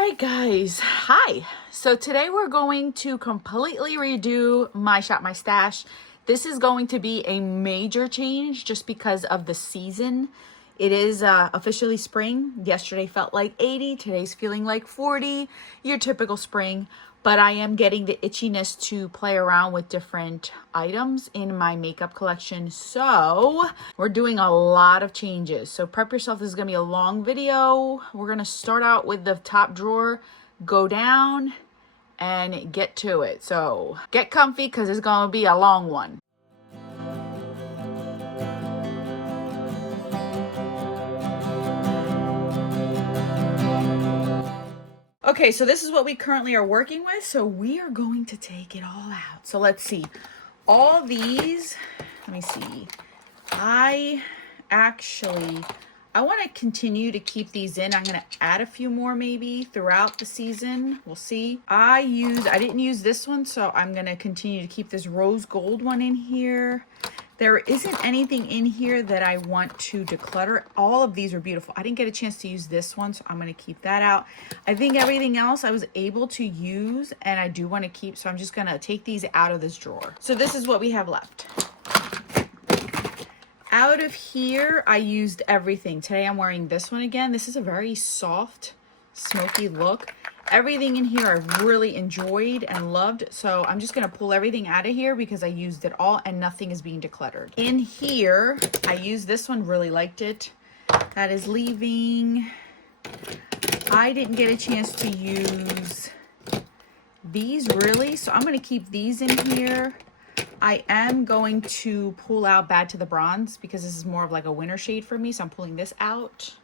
right, guys. Hi. So today we're going to completely redo my Shop My Stash. This is going to be a major change just because of the season. It is officially spring. Yesterday felt like 80. Today's feeling like 40. Your typical spring. But I am getting the itchiness to play around with different items in my makeup collection. So we're doing a lot of changes. So prep yourself. This is going to be a long video. We're going to start out with the top drawer, go down, and get to it. So get comfy because it's going to be a long one. Okay, so this is what we currently are working with. So we are going to take it all out. So let's see. All these, let me see. I want to continue to keep these in. I'm going to add a few more maybe throughout the season. We'll see. I didn't use this one, so I'm going to continue to keep this rose gold one in here. There isn't anything in here that I want to declutter. All of these are beautiful. I didn't get a chance to use this one, so I'm going to keep that out. I think everything else I was able to use and I do want to keep, so I'm just going to take these out of this drawer. So this is what we have left. Out of here, I used everything. Today I'm wearing this one again. This is a very soft, smoky look. Everything in here I really enjoyed and loved. So I'm just going to pull everything out of here because I used it all and nothing is being decluttered. In here, I used this one, really liked it. That is leaving. I didn't get a chance to use these really, so I'm going to keep these in here. I am going to pull out Bad to the Bronze because this is more of like a winter shade for me, so I'm pulling this out.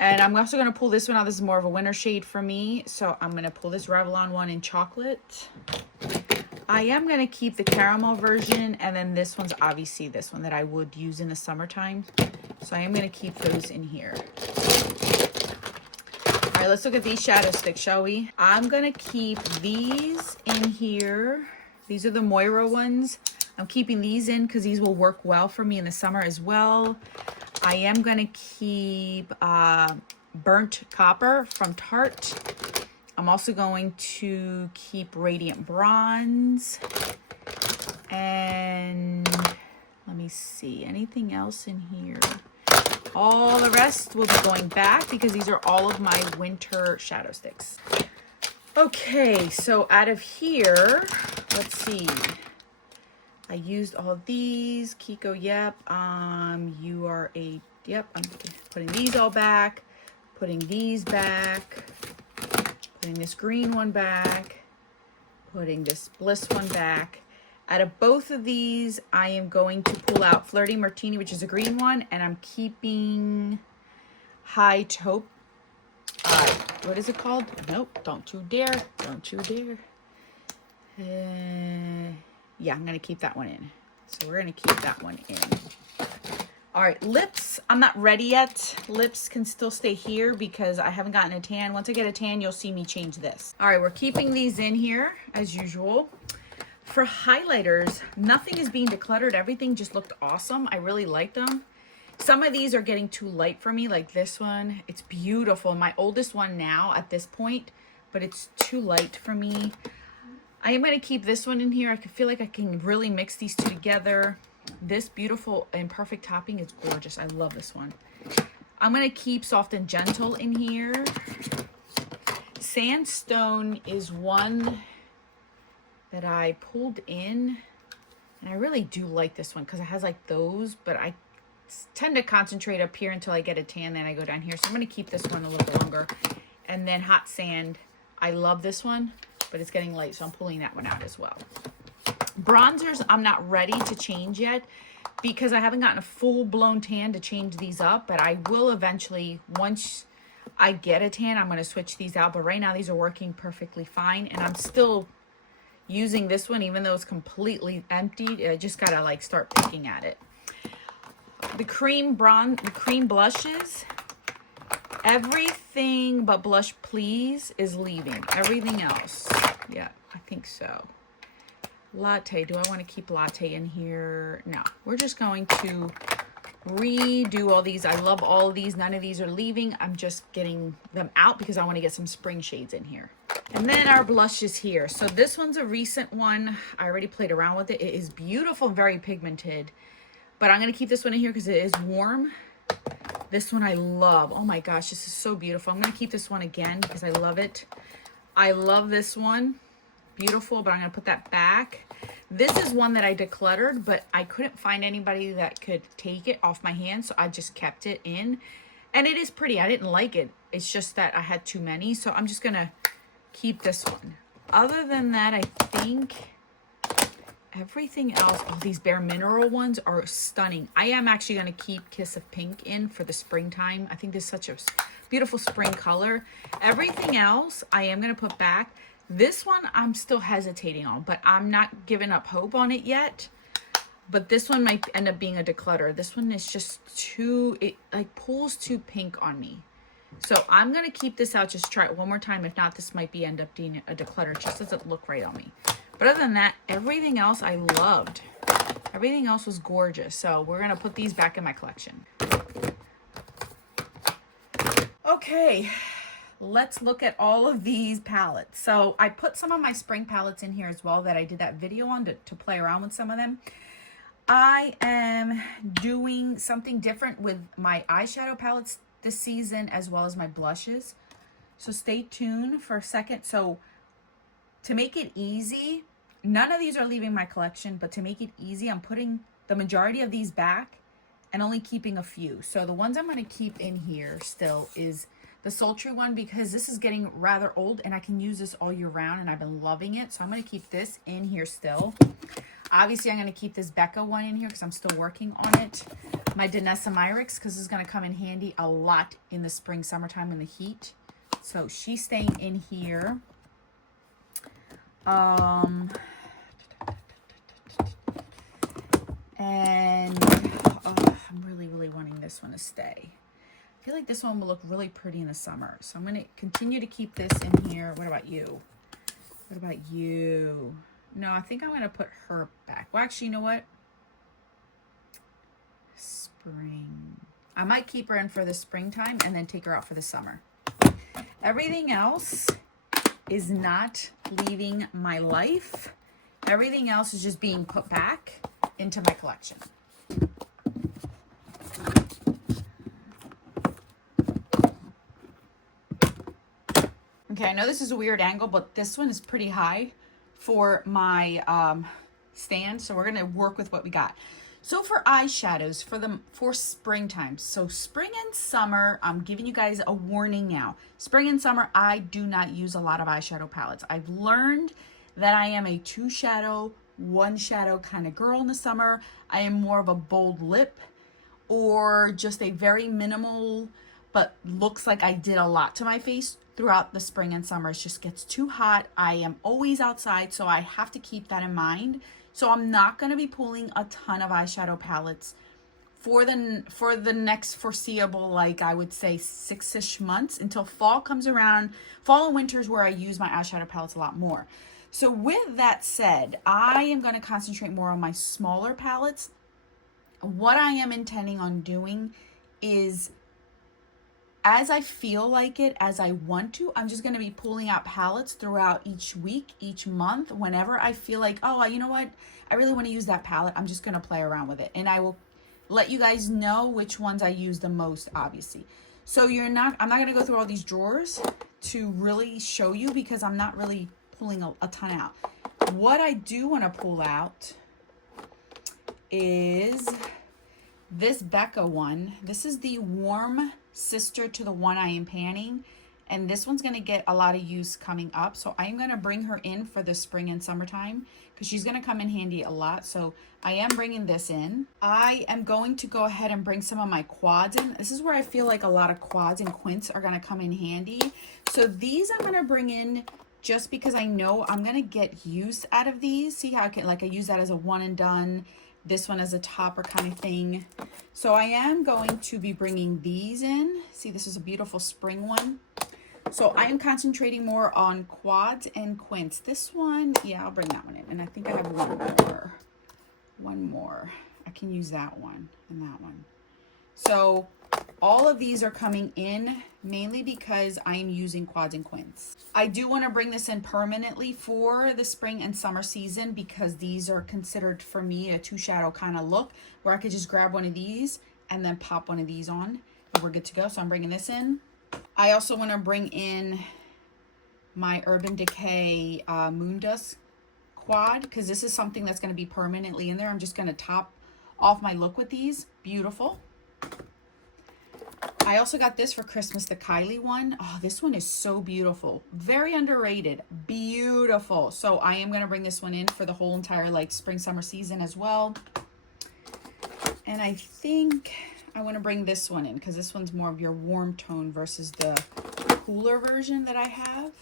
And I'm also going to pull this one out. This is more of a winter shade for me. So I'm going to pull this Revlon one in chocolate. I am going to keep the caramel version. And then this one's obviously this one that I would use in the summertime. So I am going to keep those in here. All right, let's look at these shadow sticks, shall we? I'm going to keep these in here. These are the Moira ones. I'm keeping these in because these will work well for me in the summer as well. I am going to keep Burnt Copper from Tarte. I'm also going to keep Radiant Bronze. And let me see, anything else in here? All the rest will be going back because these are all of my winter shadow sticks. Okay, so out of here, let's see. I used all of these. Kiko, yep. You are a, yep. I'm putting these all back. Putting these back. Putting this green one back. Putting this Bliss one back. Out of both of these, I am going to pull out Flirty Martini, which is a green one. And I'm keeping High Taupe. What is it called? Nope, don't you dare. Don't you dare. Yeah, I'm going to keep that one in. So we're going to keep that one in. All right, lips. I'm not ready yet. Lips can still stay here because I haven't gotten a tan. Once I get a tan, you'll see me change this. All right, we're keeping these in here as usual. For highlighters, nothing is being decluttered. Everything just looked awesome. I really liked them. Some of these are getting too light for me, like this one. It's beautiful. My oldest one now at this point, but it's too light for me. I am going to keep this one in here. I can feel like I can really mix these two together. This beautiful and perfect topping is gorgeous. I love this one. I'm going to keep Soft and Gentle in here. Sandstone is one that I pulled in. And I really do like this one because it has like those, but I tend to concentrate up here until I get a tan, then I go down here. So I'm going to keep this one a little bit longer. And then Hot Sand. I love this one, but it's getting light, so I'm pulling that one out as well. Bronzers, I'm not ready to change yet because I haven't gotten a full-blown tan to change these up, but I will eventually. Once I get a tan, I'm going to switch these out, but right now these are working perfectly fine, and I'm still using this one even though it's completely empty. I just got to like start picking at it. The cream blushes, everything but Blush Please is leaving. Everything else, yeah, I think so. Latte, do I want to keep Latte in here? No, we're just going to redo all these. I love all of these. None of these are leaving. I'm just getting them out because I want to get some spring shades in here. And then our blush is here. So this one's a recent one. I already played around with it. It is beautiful, very pigmented. But I'm going to keep this one in here because it is warm. This one I love. Oh my gosh, this is so beautiful. I'm going to keep this one again because I love it. I love this one. Beautiful, but I'm going to put that back. This is one that I decluttered, but I couldn't find anybody that could take it off my hand, so I just kept it in. And it is pretty. I didn't like it. It's just that I had too many, so I'm just going to keep this one. Other than that, I think everything else, oh, these Bare Mineral ones are stunning. I am actually going to keep Kiss of Pink in for the springtime. I think this is such a beautiful spring color. Everything else I am going to put back. This one I'm still hesitating on, but I'm not giving up hope on it yet. But this one might end up being a declutter. This one is just too, it like pulls too pink on me. So I'm going to keep this out, just try it one more time. If not, this might be end up being a declutter. It just doesn't look right on me. But other than that, everything else I loved. Everything else was gorgeous. So we're going to put these back in my collection. Okay, let's look at all of these palettes. So I put some of my spring palettes in here as well that I did that video on to play around with some of them. I am doing something different with my eyeshadow palettes this season as well as my blushes. So stay tuned for a second. So to make it easy, none of these are leaving my collection, but to make it easy, I'm putting the majority of these back and only keeping a few. So the ones I'm going to keep in here still is the sultry one because this is getting rather old and I can use this all year round and I've been loving it. So I'm going to keep this in here still. Obviously, I'm going to keep this Becca one in here because I'm still working on it. My Danessa Myrix because this is going to come in handy a lot in the spring, summertime, in the heat. So she's staying in here. And I'm really wanting this one to stay. I feel like this one will look really pretty in the summer. So I'm going to continue to keep this in here. What about you? What about you? No, I think I'm going to put her back. Well, actually, you know what? Spring. I might keep her in for the springtime and then take her out for the summer. Everything else is not leaving my life. Everything else is just being put back into my collection. Okay, I know this is a weird angle, but this one is pretty high for my stand, so we're gonna work with what we got. So for eyeshadows for springtime, so spring and summer, I'm giving you guys a warning now. Spring and summer, I do not use a lot of eyeshadow palettes. I've learned that I am a 2 shadow, 1 shadow kind of girl in the summer. I am more of a bold lip or just a very minimal, but looks like I did a lot to my face throughout the spring and summer. It just gets too hot. I am always outside, so I have to keep that in mind. So I'm not going to be pulling a ton of eyeshadow palettes for the next foreseeable, like I would say 6-ish months until fall comes around. Fall and winter is where I use my eyeshadow palettes a lot more. So with that said, I am going to concentrate more on my smaller palettes. What I am intending on doing is, as I feel like it, as I want to, I'm just going to be pulling out palettes throughout each week, each month, whenever I feel like, oh, you know what? I really want to use that palette. I'm just going to play around with it. And I will let you guys know which ones I use the most, obviously. So I'm not going to go through all these drawers to really show you because I'm not really pulling a ton out. What I do want to pull out is this Becca one. This is the warm sister to the one I am panning, and this one's going to get a lot of use coming up, so I'm going to bring her in for the spring and summertime because she's going to come in handy a lot. So I am bringing this in. I am going to go ahead and bring some of my quads in. This is where I feel like a lot of quads and quints are going to come in handy. So these I'm going to bring in just because I know I'm going to get use out of these. See how I use that as a one and done, this one as a topper kind of thing. So I am going to be bringing these in. See, this is a beautiful spring one. So I am concentrating more on quads and quints. This one, yeah, I'll bring that one in. And I think I have one more. I can use that one and that one. So all of these are coming in mainly because I am using quads and quints. I do want to bring this in permanently for the spring and summer season because these are considered for me a 2-shadow kind of look where I could just grab one of these and then pop one of these on and we're good to go. So I'm bringing this in. I also want to bring in my Urban Decay Moon Dust quad because this is something that's going to be permanently in there. I'm just going to top off my look with these. Beautiful. I also got this for Christmas, the Kylie one. Oh, this one is so beautiful. Very underrated. Beautiful. So I am going to bring this one in for the whole entire like spring, summer season as well. And I think I want to bring this one in because this one's more of your warm tone versus the cooler version that I have.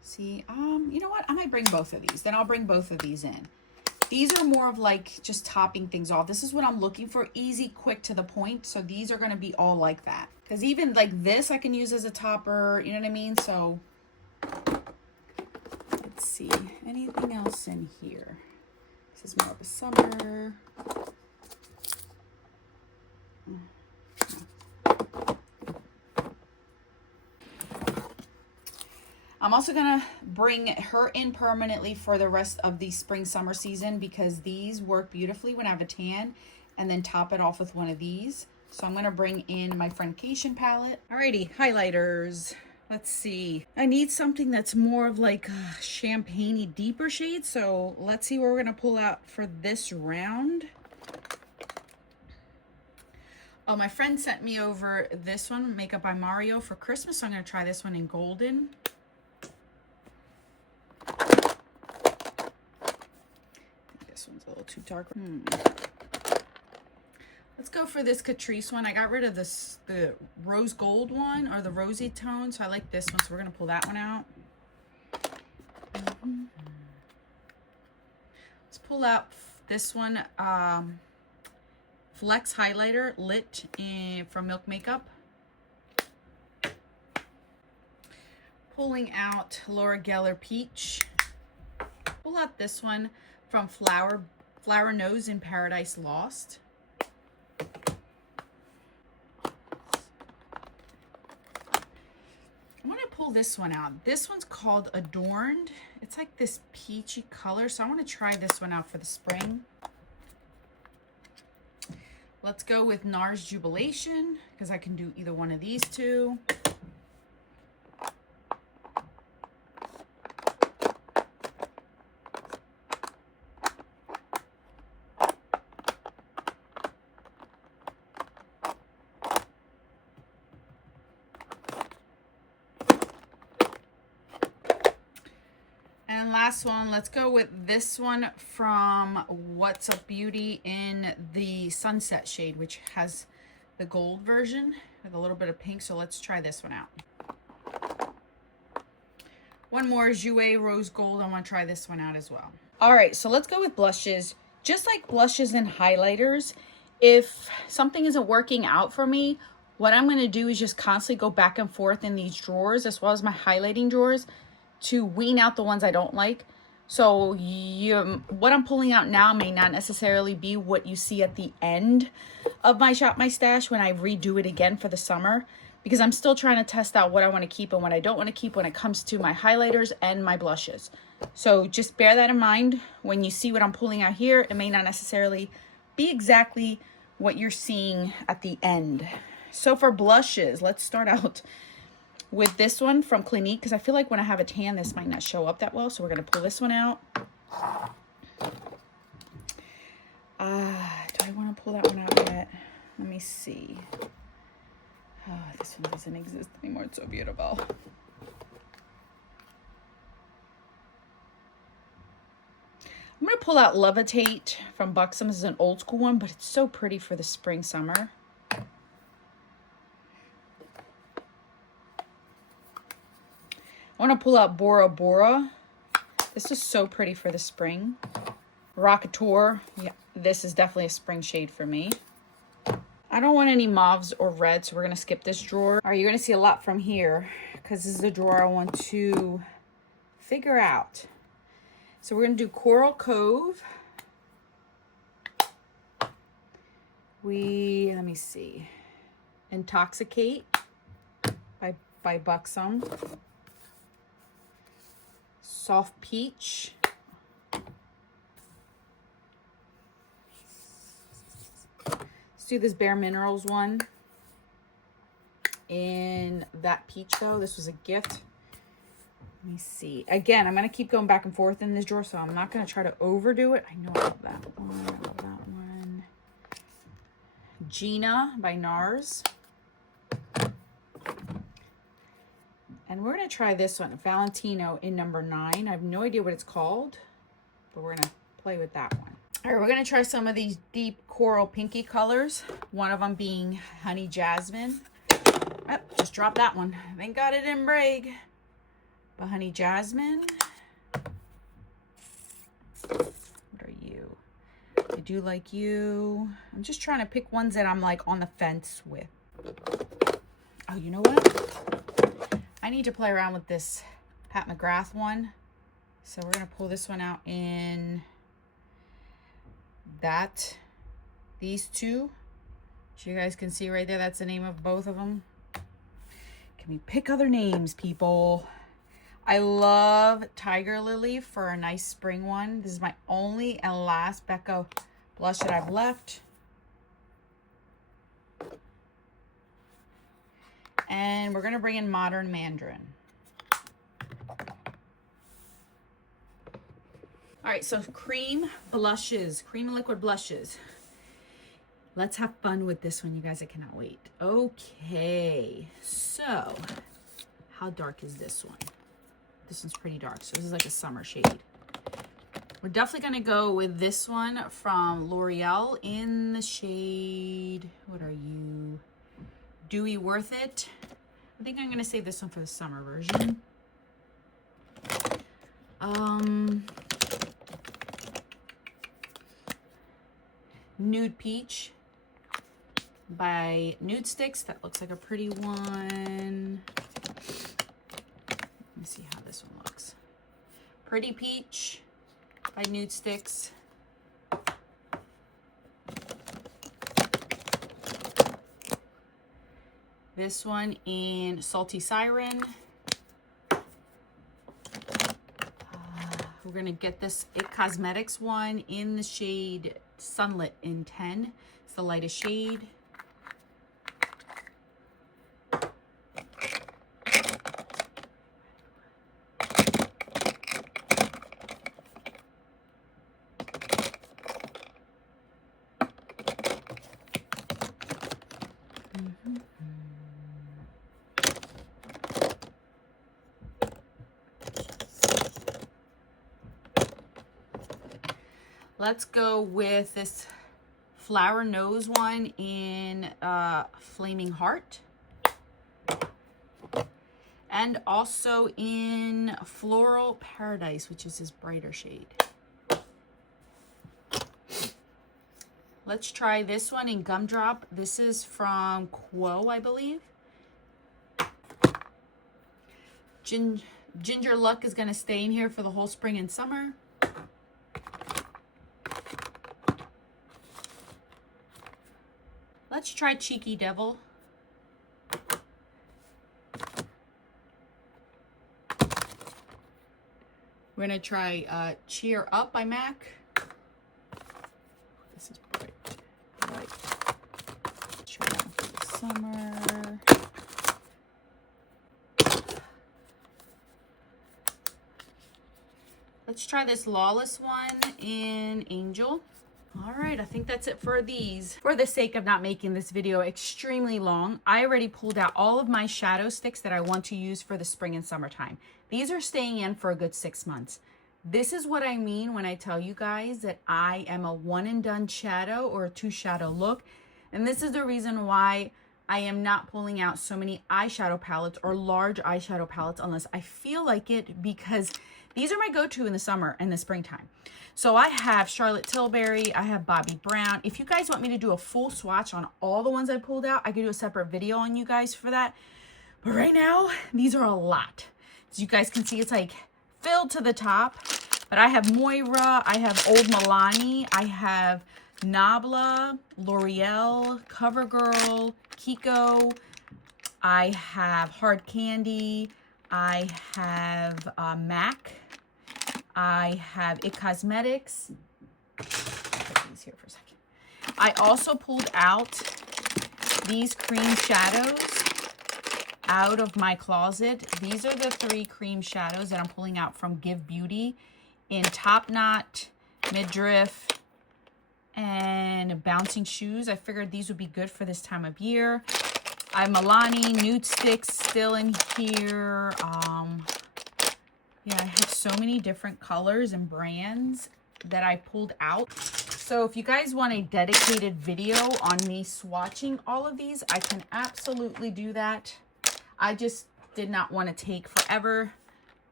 See, you know what? I might bring both of these. Then I'll bring both of these in. These are more of like just topping things off. This is what I'm looking for. Easy, quick, to the point. So these are going to be all like that. Because even like this I can use as a topper. You know what I mean? So let's see. Anything else in here? This is more of a summer. I'm also going to bring her in permanently for the rest of the spring summer season because these work beautifully when I have a tan and then top it off with one of these. So I'm going to bring in my Friendcation palette. Alrighty, highlighters. Let's see. I need something that's more of like a champagne-y deeper shade. So let's see what we're going to pull out for this round. Oh, my friend sent me over this one, Makeup by Mario, for Christmas. So I'm going to try this one in golden. This one's a little too dark. Let's go for this Catrice one. I got rid of the rose gold one or the rosy tone, so I like this one. So we're gonna pull that one out. Let's pull out this one, Flex highlighter lit from Milk Makeup. Pulling out Laura Geller Peach. Pull out this one from Flower Nose in Paradise Lost. I want to pull this one out. This one's called Adorned. It's like this peachy color, so I want to try this one out for the spring. Let's go with NARS Jubilation because I can do either one of these two. And last one, let's go with this one from What's Up Beauty in the Sunset shade, which has the gold version with a little bit of pink. So let's try this one out. One more Jouer Rose Gold. I want to try this one out as well. All right, so let's go with blushes. Just like blushes and highlighters, if something isn't working out for me, what I'm going to do is just constantly go back and forth in these drawers as well as my highlighting drawers to wean out the ones I don't like. So what I'm pulling out now may not necessarily be what you see at the end of my Shop My Stash when I redo it again for the summer, because I'm still trying to test out what I want to keep and what I don't want to keep when it comes to my highlighters and my blushes. So just bear that in mind when you see what I'm pulling out here. It may not necessarily be exactly what you're seeing at the end. So for blushes, let's start out with this one from Clinique, because I feel like when I have a tan, this might not show up that well. So we're going to pull this one out. Do I want to pull that one out yet? Let me see. Oh, this one doesn't exist anymore. It's so beautiful. I'm going to pull out Levitate from Buxom. This is an old school one, but it's so pretty for the spring, summer. I want to pull out Bora Bora. This is so pretty for the spring. Rockateur. Yeah, this is definitely a spring shade for me. I don't want any mauves or reds, so we're going to skip this drawer. All right, you're going to see a lot from here because this is a drawer I want to figure out. So we're going to do Coral Cove Let me see. Intoxicate by Buxom. Soft Peach. Let's do this Bare Minerals one. In that peach though, this was a gift. Let me see. Again, I'm going to keep going back and forth in this drawer, so I'm not going to try to overdo it. I know I love that one. I love that one. Gina by NARS. And we're going to try this one, Valentino in number 9. I have no idea what it's called, but we're going to play with that one. All right, we're going to try some of these deep coral pinky colors. One of them being Honey Jasmine. Oh, just dropped that one. Thank God it didn't break. But Honey Jasmine. What are you? I do like you. I'm just trying to pick ones that I'm like on the fence with. Oh, you know what? I need to play around with this Pat McGrath one. So we're going to pull this one out in these two. So you guys can see right there, that's the name of both of them. Can we pick other names, people? I love Tiger Lily for a nice spring one. This is my only and last Becca blush that I've left. And we're going to bring in Modern Mandarin. All right, so cream blushes, cream liquid blushes. Let's have fun with this one, you guys. I cannot wait. Okay, so how dark is this one? This one's pretty dark, so this is like a summer shade. We're definitely gonna go with this one from L'Oreal in the shade, what are you? Dewy Worth It. I think I'm gonna save this one for the summer version. Nude Peach by Nude Sticks. That looks like a pretty one. Let me see how this one looks. Pretty Peach by Nude Sticks. This one in Salty Siren. We're gonna get this It Cosmetics one in the shade Sunlit in 10. It's the lightest shade. Let's go with this Flower Nose one in Flaming Heart. And also in Floral Paradise, which is this brighter shade. Let's try this one in Gumdrop. This is from Quo, I believe. Ginger Luck is going to stay in here for the whole spring and summer. Let's try Cheeky Devil. We're going to try Cheer Up by MAC. This is bright. Light. Let's try that for the summer. Let's try this Lawless one in Angel. All right, I think that's it for these. For the sake of not making this video extremely long, I already pulled out all of my shadow sticks that I want to use for the spring and summertime. These are staying in for a good 6 months. This is what I mean when I tell you guys that I am a one and done shadow or a 2 shadow look. And this is the reason why I am not pulling out so many eyeshadow palettes or large eyeshadow palettes unless I feel like it, because these are my go-to in the summer and the springtime. So I have Charlotte Tilbury, I have Bobbi Brown. If you guys want me to do a full swatch on all the ones I pulled out, I could do a separate video on you guys for that. But right now, these are a lot. As you guys can see, it's like filled to the top. But I have Moira, I have Old Milani, I have Nabla, L'Oreal, CoverGirl, Kiko. I have Hard Candy. I have MAC. I have It Cosmetics. Put these here for a second. I also pulled out these cream shadows out of my closet. These are the 3 cream shadows that I'm pulling out from Give Beauty in Top Knot, Midriff, and Bouncing Shoes. I figured these would be good for this time of year. I have Milani Nude Sticks still in here. Yeah, I have so many different colors and brands that I pulled out. So if you guys want a dedicated video on me swatching all of these, I can absolutely do that. I just did not want to take forever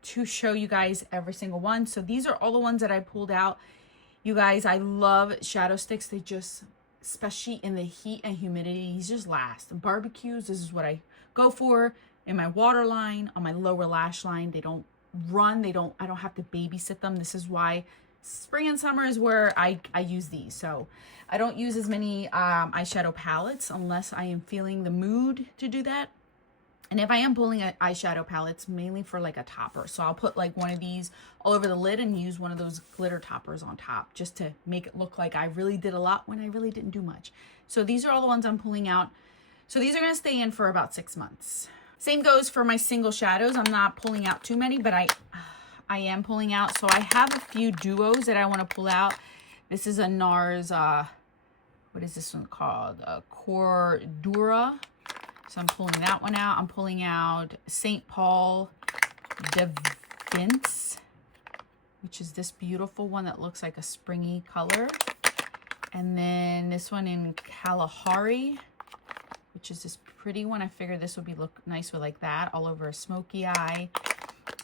to show you guys every single one. So these are all the ones that I pulled out. You guys, I love shadow sticks. They just, especially in the heat and humidity, these just last. Barbecues, this is what I go for. In my waterline, on my lower lash line, they don't run. I don't have to babysit them. This is why spring and summer is where I use these. So I don't use as many eyeshadow palettes unless I am feeling the mood to do that. And if I am pulling an eyeshadow palettes, mainly for like a topper. So I'll put like one of these all over the lid and use one of those glitter toppers on top just to make it look like I really did a lot when I really didn't do much. So these are all the ones I'm pulling out. So these are going to stay in for about 6 months. Same goes for my single shadows. I'm not pulling out too many, but I am pulling out. So I have a few duos that I want to pull out. This is a NARS, what is this one called? Cordura. So I'm pulling that one out. I'm pulling out St. Paul de Vince, which is this beautiful one that looks like a springy color. And then this one in Kalahari, which is this pretty one. I figured this would look nice with like that all over a smoky eye.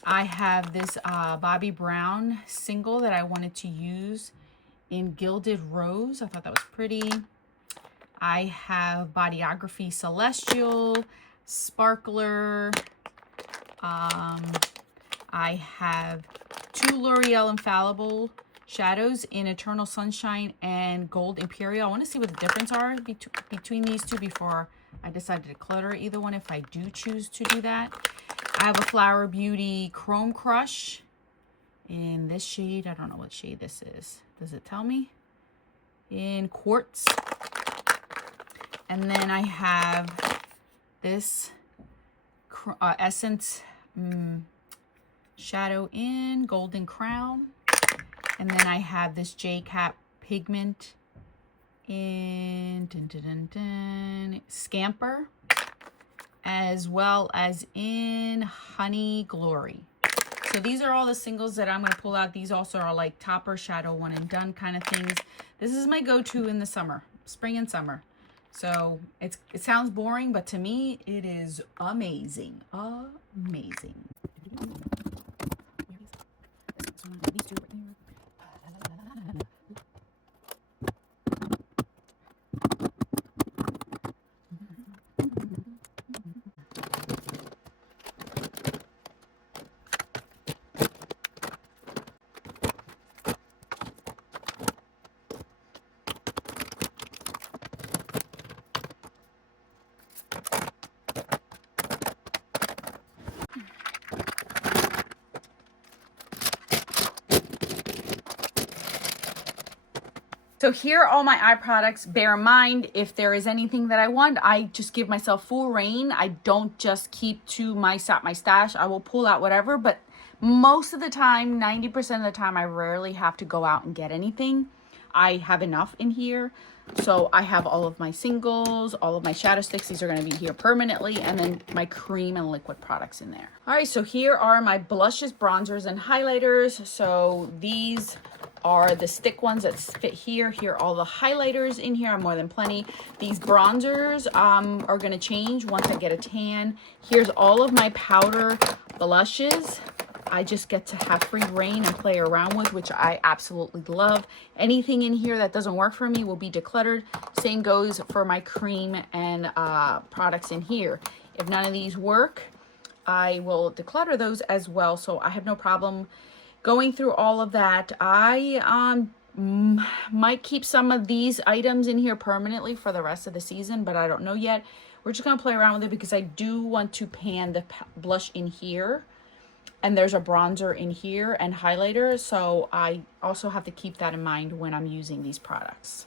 I have this Bobbi Brown single that I wanted to use in Gilded Rose. I thought that was pretty. I have Bodyography Celestial, Sparkler. I have 2 L'Oreal Infallible shadows in Eternal Sunshine and Gold Imperial. I want to see what the difference are between these two before I decide to declutter either one if I do choose to do that. I have a Flower Beauty Chrome Crush in this shade. I don't know what shade this is. Does it tell me? In Quartz. And then I have this Essence shadow in Golden Crown. And then I have this J-Cap pigment in Scamper, as well as in Honey Glory. So these are all the singles that I'm going to pull out. These also are like topper, shadow, one and done kind of things. This is my go-to in the summer, spring and summer. So it sounds boring, but to me, it is amazing. Amazing. So here are all my eye products. Bear in mind, if there is anything that I want, I just give myself full reign. I don't just keep to my stash. I will pull out whatever, but most of the time, 90% of the time, I rarely have to go out and get anything. I have enough in here. So I have all of my singles, all of my shadow sticks. These are going to be here permanently. And then my cream and liquid products in there. All right, so here are my blushes, bronzers, and highlighters. So these are the stick ones that fit here. Here are all the highlighters in here. I'm more than plenty. These bronzers are going to change once I get a tan. Here's all of my powder blushes. I just get to have free reign and play around with, which I absolutely love. Anything in here that doesn't work for me will be decluttered. Same goes for my cream and products in here. If none of these work, I will declutter those as well. So I have no problem going through all of that. I Might keep some of these items in here permanently for the rest of the season, but I don't know yet. We're just going to play around with it because I do want to pan the blush in here. And there's a bronzer in here and highlighter. So I also have to keep that in mind when I'm using these products.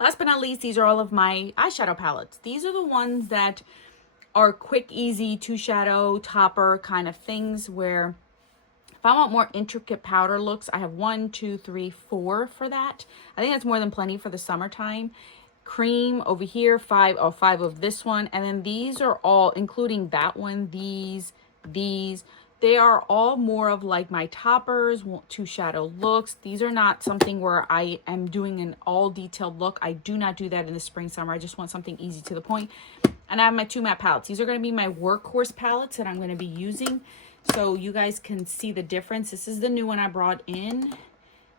Last but not least, these are all of my eyeshadow palettes. These are the ones that are quick, easy, two shadow, topper kind of things where if I want more intricate powder looks, I have 1, 2, 3, 4 for that. I think that's more than plenty for the summertime. Cream over here, 5 of this one. And then these are all, including that one, these, they are all more of like my toppers, two shadow looks. These are not something where I am doing an all detailed look. I do not do that in the spring, summer. I just want something easy to the point. And I have my 2 matte palettes. These are going to be my workhorse palettes that I'm going to be using, so you guys can see the difference. This is the new one I brought in,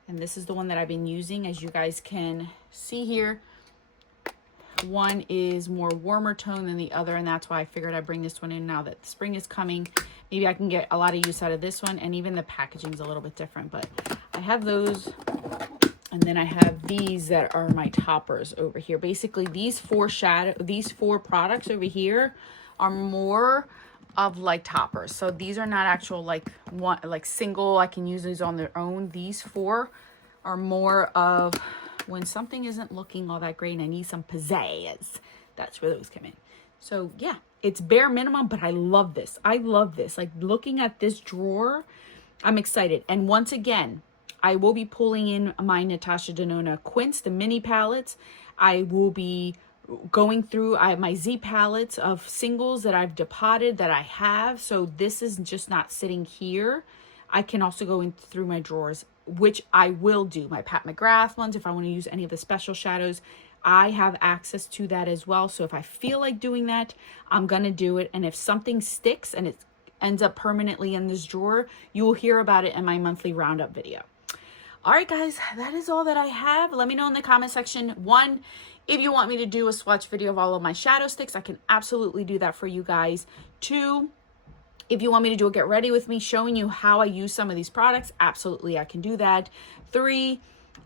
and this is the one that I've been using. As you guys can see here, one is more warmer tone than the other, and that's why I figured I'd bring this one in now that spring is coming. Maybe I can get a lot of use out of this one, and even the packaging is a little bit different, but I have those. And then I have these that are my toppers over here. Basically, these 4 products over here are more of like toppers. So these are not actual like single. I can use these on their own. These 4 are more of when something isn't looking all that great and I need some pizzazz. That's where those come in. So yeah, it's bare minimum, but I love this. I love this. Like looking at this drawer, I'm excited. And once again, I will be pulling in my Natasha Denona Quince, the mini palettes. I will be going through, I have my Z palettes of singles that I've depotted that I have. So this is just not sitting here. I can also go in through my drawers, which I will do. My Pat McGrath ones, if I want to use any of the special shadows, I have access to that as well. So if I feel like doing that, I'm going to do it. And if something sticks and it ends up permanently in this drawer, you will hear about it in my monthly roundup video. All right, guys, that is all that I have. Let me know in the comment section. 1, if you want me to do a swatch video of all of my shadow sticks, I can absolutely do that for you guys. 2, if you want me to do a get ready with me showing you how I use some of these products, absolutely I can do that. 3,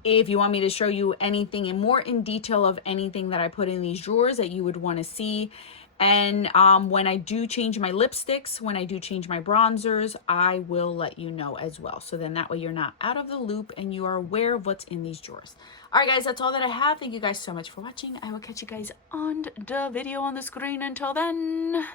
if you want me to show you anything in detail of anything that I put in these drawers that you would want to see. And when I do change my lipsticks, when I do change my bronzers, I will let you know as well. So then that way you're not out of the loop and you are aware of what's in these drawers. All right, guys, that's all that I have. Thank you guys so much for watching. I will catch you guys on the video on the screen. Until then.